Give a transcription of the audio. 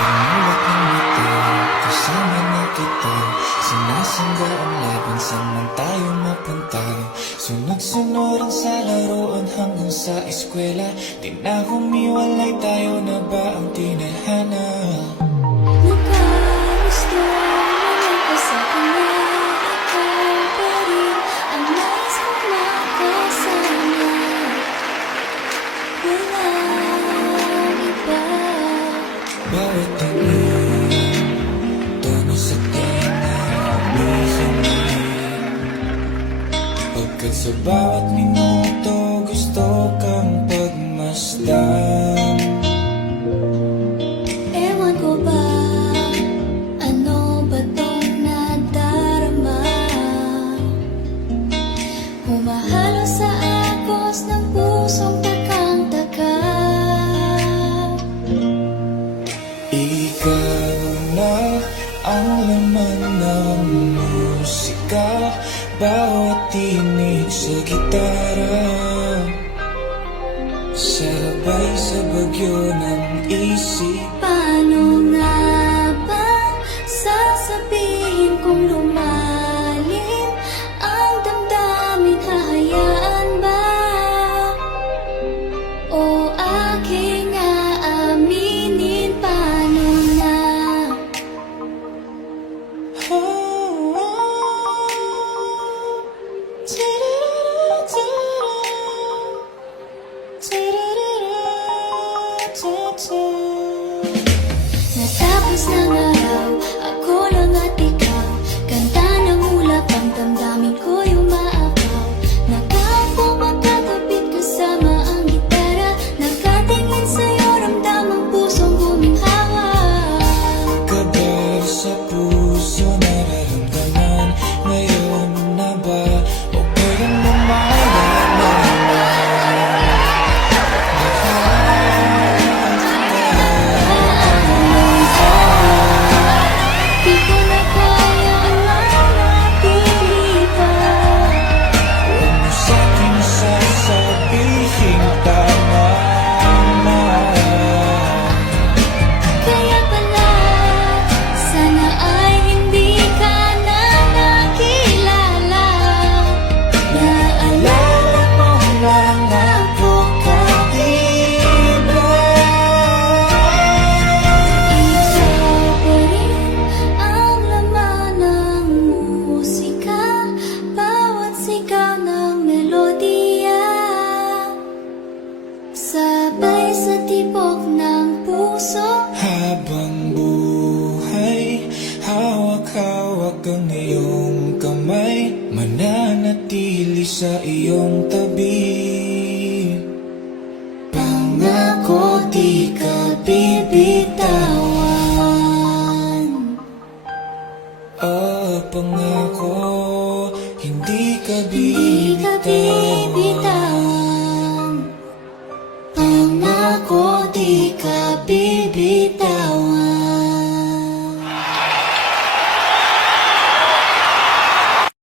Parang ng mata, kasama na kita. Sinasangga ang laban, saan man tayo mapunta. Sunod-sunuran sa laruan hanggang sa eskwela. Di na humiwalay, tayo na ba ang tinadhana? Nagkagusto naman ko sa kanya. Ikaw pa rin ang nais kong makasama. Walang iba. Bawat tingin, tono sa tenga, umihimik. Pagkat sa bawat minuto, gusto kang pagmasdan. Ewan ko ba, ano ba tong nadarama? Humahalo sa agos ng pusong takang-taka. Ikaw na ang laman ng musika, bawat tinig sa gitara. Sabay sa bagyo ng isip. Paano nga ba sasabihin kung lumalim ang damdamin? Hahayaan ba o aking aaminin? Paano na? Natapos ng araw, ako lang at ikaw. Ganda ng ulap, ang damdamin ko yung maapaw. Nakaupo magkatapit kasama ang gitara. Nakatingin sa'yo, ramdam ang pusong huminhawa. Kabal sa puso nararamdaman. Ngayon na ba o kailan mo Di ko na kaya manatili pa. Huwag mo sa'king sasabihin tama na. Kaya pala, sana ay hindi ka na nakilala. Naalala mo lang ako kaiba. Ikaw pa rin ang laman ng musika, bawat sigaw ng melodiya. Sabay sa tibok ng puso. Habang buhay, hawak-hawak ang iyong kamay. Mananatili sa iyong tabi. Pangako di ka bibitawan. Oh, pangako hindi ka Hindi ka bibitawan. bibitawan. Pangako di ka bibitawan.